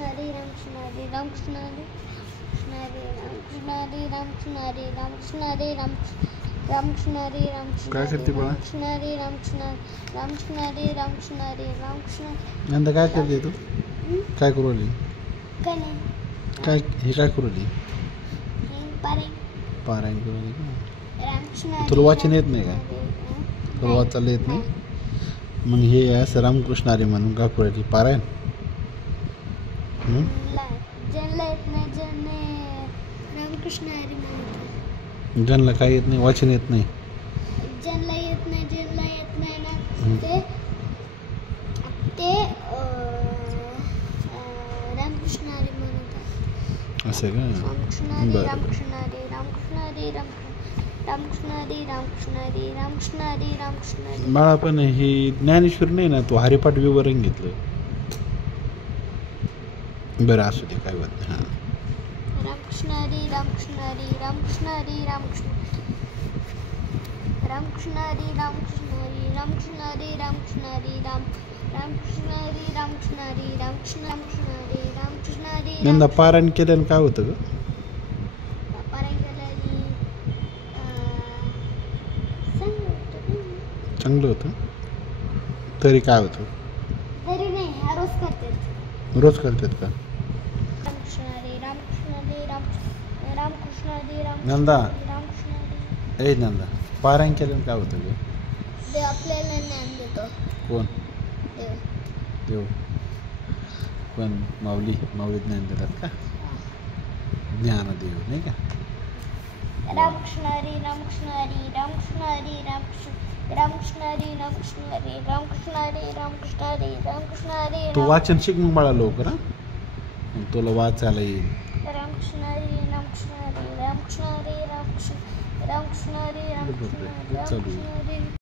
Hare Ram Krishna Hare Ram Krishna Hare Ram Krishna Hare Ram Krishna Hare Ram Ram Krishna Hare Ram Krishna काय करते बाळा? Krishna Hare Ram Krishna Hare Ram Krishna Hare Ram Krishna Nanda काय करते तू? काय करू राहिली? काय नाही काय हे काय करू राहिली? हे पारे पारायण करू राहिली का? राम कृष्ण तुला वाचन येत नाही का? तुला वाचायला येत नाही? मग हे असं रामकृष्ण हरी म्हणून का करू राहिली? पारायण ज्यांना येत नाही ज्यांना रामकृष्ण हरी म्हणतात ज्यांना काय येत नाही, वाचन येत नाही, ज्यांना येत नाही ना ते रामकृष्ण हरी म्हणतात असं का? रामकृष्ण हरी बरं. रामकृष्ण हरी रामकृष्ण हरी रामकृष्ण हरी रामकृष्ण हरी रामकृष्ण हरी रामकृष्ण हरी बाळा पण ही ज्ञानेश्वर नाही ना, तू हरिपाठ विवरण घेतलं. बरं असू दे, काय होत नाही. हां रामकृष्ण हरी रामकृष्ण हरी रामकृष्ण हरी रामकृष्ण रामकृष्ण हरी रामकृष्ण हरी रामकृष्ण हरी रामकृष्ण हरी रामकृष्ण हरी रामकृष्ण हरी रामकृष्ण हरी रामकृष्ण हरी नंदा पारायण केल्यानं काय होतं ग? पारायण केल्याने चांगलं होतं. तरी काय होतं? तरी नाही ह्या रोज करतात रोज करतात का? रामकृष्ण हरी रामकृष्ण हरी रामकृष्ण हरी नंदा रामकृष्ण हरी ए नंदा, पारायण केल्यानं काय होतं ग? देव आपल्याला ज्ञान देतो कोण? देव देव पण माऊली ज्ञान देतात का? ज्ञानदेव नाही का? रामकृष्ण हरी रामकृष्ण हरी रामकृष्ण हरी रामकृष्ण हरी रामकृष्ण हरी रामकृष्ण हरी रामकृष्ण हरी रामकृष्ण हरी तू वाचन शिक मग बाळा लवकर. हां मग तुला वाचायला येईल. रामकृष्ण हरी रामकृष्ण हरी रामकृष्ण हरी रामकृष्ण हरी रामकृष्ण हरी चालू आहे. रामकृष्ण हरी